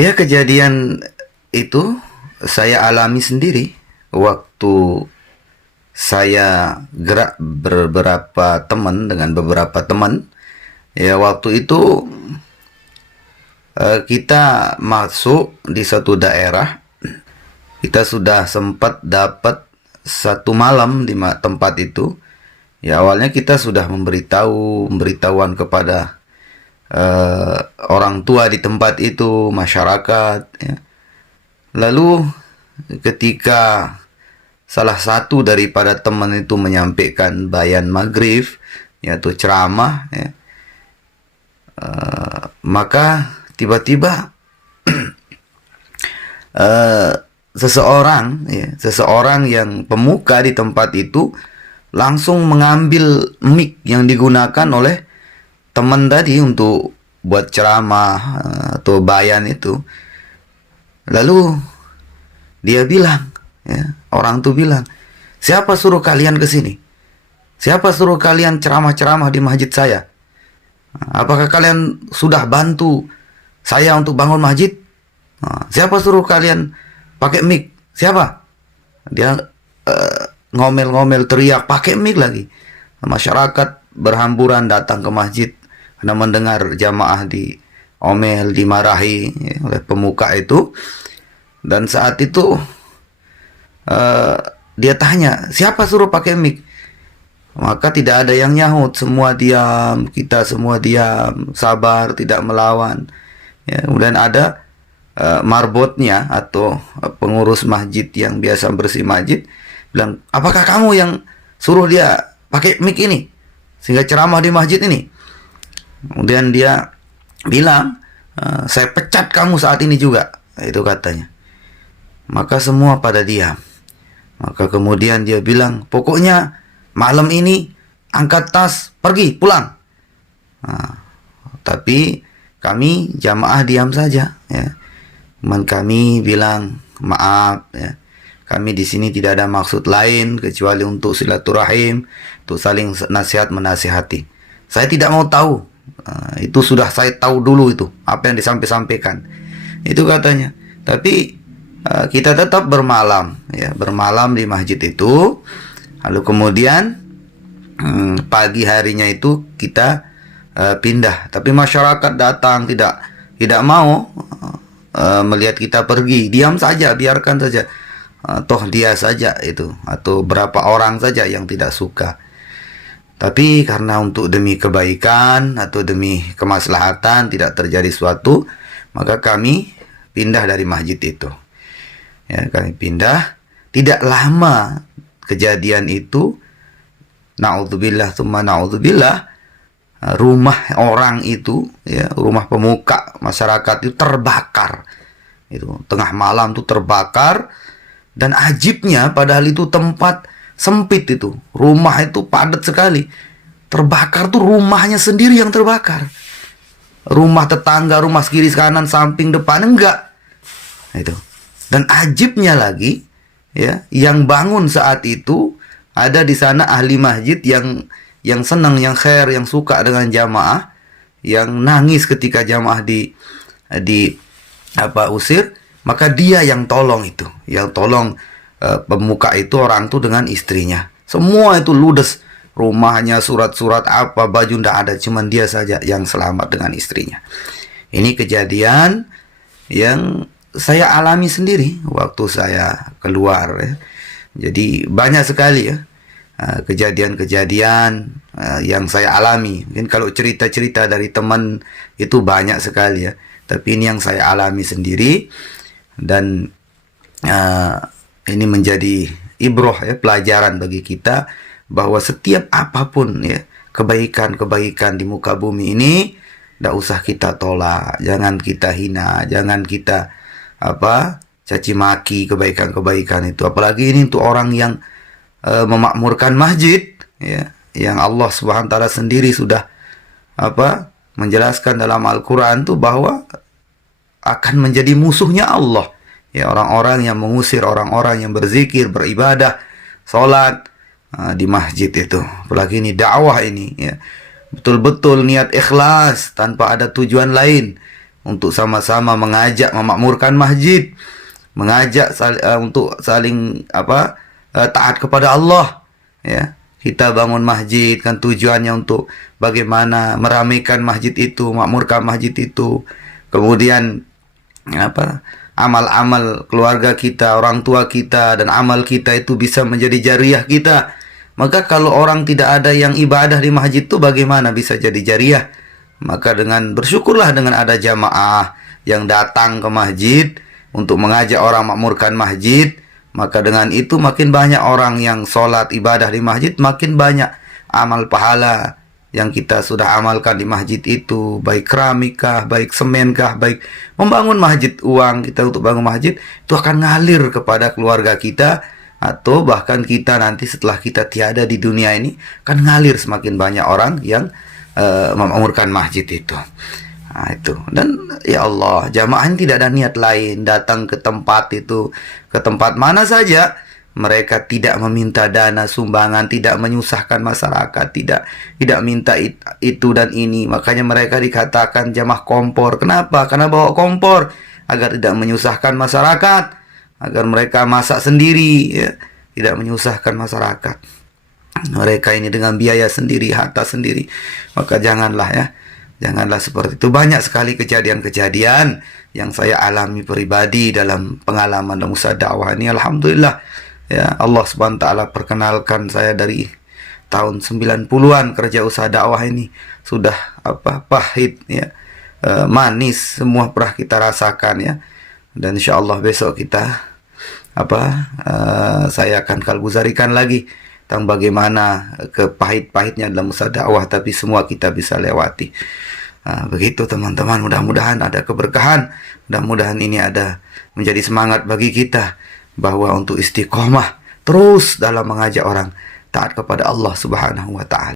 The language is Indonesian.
Ya, kejadian itu saya alami sendiri waktu saya gerak beberapa teman dengan beberapa teman. Ya, waktu itu kita masuk di satu daerah. Kita sudah sempat dapat satu malam di tempat itu. Ya, awalnya kita sudah memberitahuan kepada orang tua di tempat itu, masyarakat, ya. Lalu ketika salah satu daripada teman itu menyampaikan bayan maghrib, yaitu ceramah, ya, maka tiba-tiba seseorang yang pemuka di tempat itu langsung mengambil mic yang digunakan oleh teman tadi untuk buat ceramah atau bayan itu. Lalu dia bilang, ya, orang tuh bilang, siapa suruh kalian ke sini? Siapa suruh kalian ceramah-ceramah di masjid saya? Apakah kalian sudah bantu saya untuk bangun masjid? Siapa suruh kalian pakai mic? Siapa? Dia ngomel-ngomel, teriak, pakai mic lagi. Masyarakat berhamburan datang ke masjid karena mendengar jamaah diomel, dimarahi, ya, oleh pemuka itu. Dan saat itu dia tanya, siapa suruh pakai mic? Maka tidak ada yang nyahut, semua diam, kita semua diam, sabar, tidak melawan. Ya, kemudian ada marbotnya atau pengurus masjid yang biasa bersih masjid bilang, apakah kamu yang suruh dia pakai mic ini sehingga ceramah di masjid ini? Kemudian dia bilang, saya pecat kamu saat ini juga, itu katanya. Maka semua pada diam. Maka kemudian dia bilang, pokoknya malam ini angkat tas, pergi, pulang. Tapi kami jamaah diam saja, ya. Cuman kami bilang, maaf, ya, kami di sini tidak ada maksud lain kecuali untuk silaturahim, untuk saling nasihat menasihati. Saya tidak mau tahu, itu sudah saya tahu dulu itu apa yang disampaikan, itu katanya. Tapi kita tetap bermalam, ya, bermalam di masjid itu. Lalu kemudian pagi harinya itu kita pindah. Tapi masyarakat datang tidak mau melihat kita pergi, diam saja, biarkan saja. Toh dia saja itu, atau berapa orang saja yang tidak suka. Tapi karena untuk demi kebaikan atau demi kemaslahatan tidak terjadi suatu, maka kami pindah dari masjid itu. Ya, kami pindah. Tidak lama kejadian itu, naudzubillah tsumma naudzubillah, rumah orang itu, ya, rumah pemuka masyarakat itu terbakar. Itu tengah malam itu terbakar. Dan ajibnya, padahal itu tempat sempit, itu rumah itu padat sekali, terbakar tuh rumahnya sendiri yang terbakar. Rumah tetangga, rumah kiri kanan, samping, depan enggak. Itu. Dan ajibnya lagi, ya, yang bangun saat itu ada di sana ahli masjid yang senang, yang khair, yang suka dengan jamaah, yang nangis ketika jamaah usir. Maka dia yang tolong itu, yang tolong pemuka itu, orang itu dengan istrinya. Semua itu ludes, rumahnya, surat-surat apa, baju ndak ada, cuman dia saja yang selamat dengan istrinya. Ini kejadian yang saya alami sendiri waktu saya keluar, ya. Jadi banyak sekali, ya, kejadian-kejadian yang saya alami. Mungkin kalau cerita-cerita dari teman itu banyak sekali, ya. Tapi ini yang saya alami sendiri. Dan ini menjadi ibroh, ya, pelajaran bagi kita bahwa setiap apapun, ya, kebaikan-kebaikan di muka bumi ini tidak usah kita tolak, jangan kita hina, jangan kita caci maki kebaikan-kebaikan itu. Apalagi ini untuk orang yang memakmurkan masjid, ya, yang Allah Subhanahu wa taala sendiri sudah menjelaskan dalam Al-Qur'an itu bahwa akan menjadi musuhnya Allah, ya, orang-orang yang mengusir orang-orang yang berzikir, beribadah, sholat di masjid itu. Apalagi ini dakwah ini, ya, betul-betul niat ikhlas tanpa ada tujuan lain, untuk sama-sama mengajak memakmurkan masjid, mengajak untuk saling taat kepada Allah, ya. Kita bangun masjid kan tujuannya untuk bagaimana meramaikan masjid itu, makmurkan masjid itu. Kemudian amal-amal keluarga kita, orang tua kita, dan amal kita itu bisa menjadi jariah kita. Maka kalau orang tidak ada yang ibadah di masjid itu bagaimana bisa jadi jariah? Maka dengan bersyukurlah dengan ada jamaah yang datang ke masjid untuk mengajak orang makmurkan masjid. Maka dengan itu makin banyak orang yang sholat ibadah di masjid, makin banyak amal pahala yang kita sudah amalkan di masjid itu, baik keramikah, baik semenkah, baik membangun masjid, uang kita untuk bangun masjid itu akan ngalir kepada keluarga kita, atau bahkan kita nanti setelah kita tiada di dunia ini akan ngalir semakin banyak orang yang memakmurkan masjid itu. Nah, itu. Dan ya Allah, jamaah ini tidak ada niat lain datang ke tempat itu, ke tempat mana saja. Mereka tidak meminta dana sumbangan, tidak menyusahkan masyarakat, tidak minta itu dan ini. Makanya mereka dikatakan jamaah kompor. Kenapa? Karena bawa kompor agar tidak menyusahkan masyarakat, agar mereka masak sendiri, ya, tidak menyusahkan masyarakat. Mereka ini dengan biaya sendiri, harta sendiri. Maka janganlah seperti itu. Banyak sekali kejadian-kejadian yang saya alami pribadi dalam pengalaman dalam usaha dakwah ini. Alhamdulillah, ya, Allah SWT perkenalkan saya dari tahun 90-an kerja usaha dakwah ini. Sudah pahit, ya, manis, semua pernah kita rasakan, ya. Dan insya Allah besok kita saya akan kalbuzarikan lagi tentang bagaimana kepahit-pahitnya dalam usaha dakwah, tapi semua kita bisa lewati. Begitu teman-teman, mudah-mudahan ada keberkahan, mudah-mudahan ini ada menjadi semangat bagi kita bahwa untuk istiqomah terus dalam mengajak orang taat kepada Allah Subhanahu wa taala.